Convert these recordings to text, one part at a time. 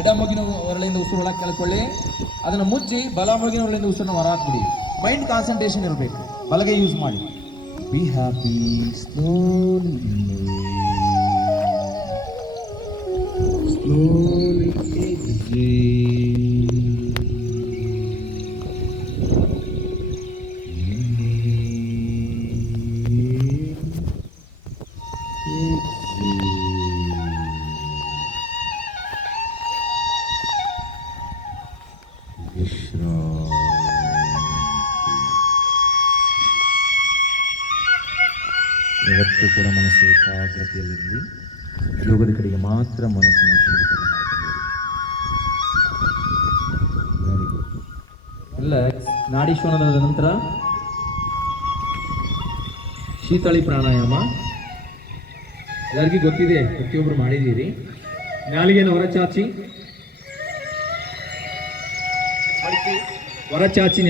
ಎಡಮುಗಿನ ಹೊರಳಿಂದ ಉಸಿರು ಒಳಗೆ ಕೇಳ್ಕೊಳ್ಳಿ. ಅದನ್ನು ಮುಚ್ಚಿ ಬಲಮುಗಿನ ಹೊರಳಿಂದ ಉಸಿರನ್ನು ಹೊರ ಹಾಕ್ಬಿಡಿ. ಮೈಂಡ್ ಕಾನ್ಸಂಟ್ರೇಷನ್ ಇರಬೇಕು. ಬಲಗೈ ಯೂಸ್ ಮಾಡಿ. Be happy. ಸ್ಲೋಲಿ ಯಾವತ್ತೂ ಕೂಡ ಮನಸ್ಸು ಏಕಾಗ್ರತೆಯಲ್ಲಿರಲಿ. ಯೋಗದ ಕಡೆಗೆ ಮಾತ್ರ ಮನಸ್ಸನ್ನು ಕೇಂದ್ರೀಕರಣ ಮಾಡ್ಕೊಳ್ಳಿ. Very good. ರಿಲ್ಯಾಕ್ಸ್. ನಾಡಿ ಶ್ವಾನದ ನಂತರ ಶೀತಳಿ ಪ್ರಾಣಾಯಾಮ ಎಲ್ಲರಿಗೂ ಗೊತ್ತಿದೆ, ಪ್ರತಿಯೊಬ್ಬರು ಮಾಡಿದ್ದೀರಿ. ನಾಲಿಗೆಯನ್ನು ಹೊರಚಾಚಿ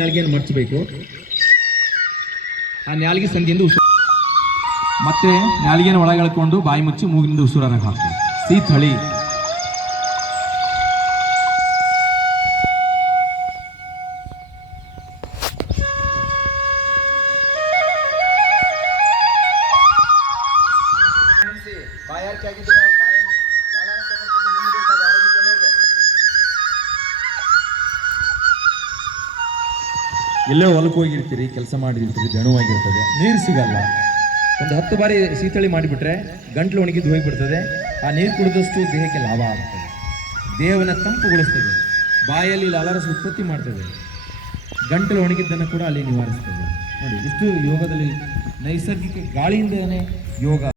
ನಾಲಿಗೆಯನ್ನು ಮಡಚಬೇಕು. ಆ ನಾಲಿಗೆ ಸಂಧಿಯಿಂದ ಉಸಿರು ಮತ್ತೆ ನಾಲಿಗೆಯನ್ನು ಒಳಗೆಳ್ಕೊಂಡು ಬಾಯಿ ಮುಚ್ಚಿ ಮೂಗಿನಿಂದ ಉಸಿರಾಗ ಹಾಕ್ತೀವಿ. ಶೀತಳಿ. ಎಲ್ಲೋ ಹೊಲಕ್ಕೆ ಹೋಗಿರ್ತೀರಿ, ಕೆಲಸ ಮಾಡಿರ್ತೀರಿ, ದಣುವಾಗಿರ್ತದೆ, ನೀರು ಸಿಗಲ್ಲ. ಒಂದು 10 ಬಾರಿ ಶೀತಳಿ ಮಾಡಿಬಿಟ್ರೆ ಗಂಟ್ಲು ಒಣಗಿದ್ದು ಹೋಗಿಬಿಡ್ತದೆ. ಆ ನೀರು ಕುಡಿದಷ್ಟು ದೇಹಕ್ಕೆ ಲಾಭ ಆಗ್ತದೆ, ದೇಹವನ್ನು ತಂಪುಗೊಳಿಸ್ತದೆ, ಬಾಯಲ್ಲಿ ಲಾಲಾರಸ ಉತ್ಪತ್ತಿ ಮಾಡ್ತದೆ, ಗಂಟಲು ಒಣಗಿದ್ದನ್ನು ಕೂಡ ಅಲ್ಲಿ ನಿವಾರಿಸ್ತದೆ. ನೋಡಿ, ಇಷ್ಟು ಯೋಗದಲ್ಲಿ ನೈಸರ್ಗಿಕ ಗಾಳಿಯಿಂದನೇ ಯೋಗ.